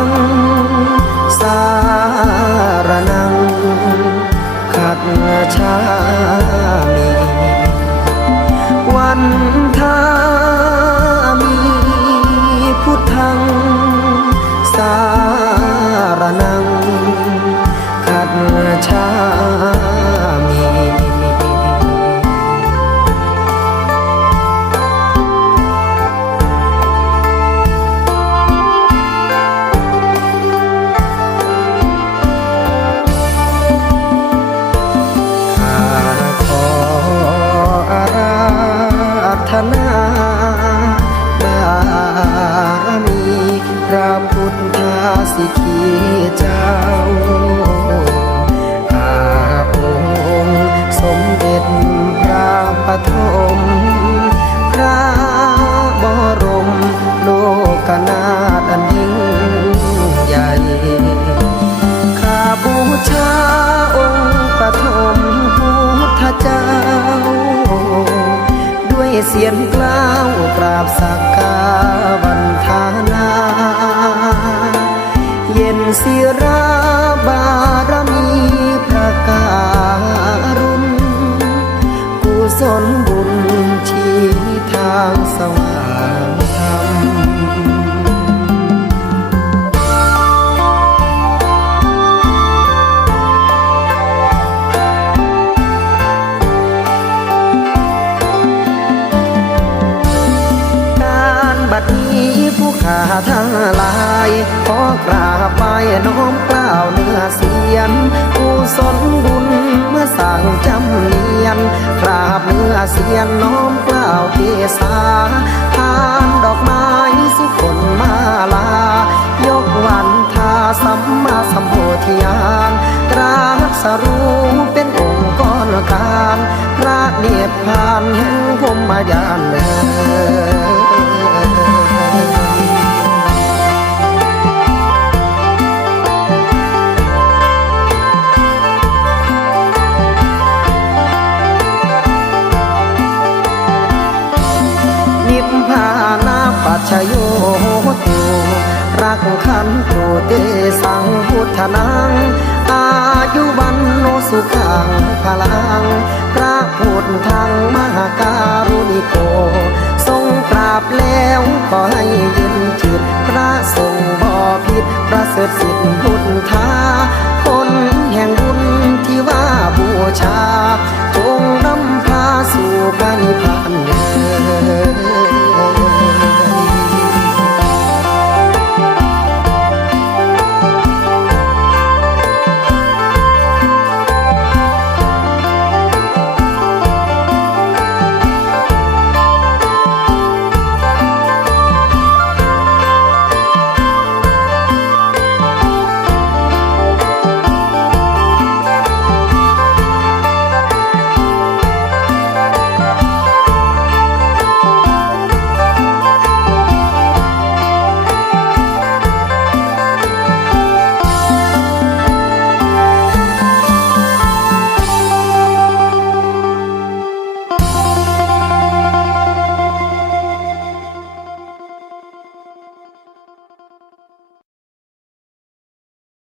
ง ฐมพระบรมโลกนาถอันยิ่งใหญ่ข้าบูชาองค์ปฐมพุทธเจ้า ด้วยเสียงกล้าวกราบสัก ศลบุญชี้ทางสว่าง ทั้งลายขอกราบไปน้อมกล่าวเนื้อเสียนกุศลบุญเมื่อสั่งจำเนียนกราบเนื้อเสียนน้อมกล่าวเทศาทานดอกไม้สุขนมาลายกวันทาสัมมาสัมโพธิญาณตรัสรู้เป็นองค์กรการพระเนียพานแห่งพรหมยานเลย นิพพานาปัจโยตุรักขันตุเตสังพุทธนัง อายุวันโนสุขังพลัง พระพุทธังมหาการุณิโก ทรงกราบแล้วขอให้ย็นจิต พระทรงบ่ผิดประเสริฐสิทธิพุทธ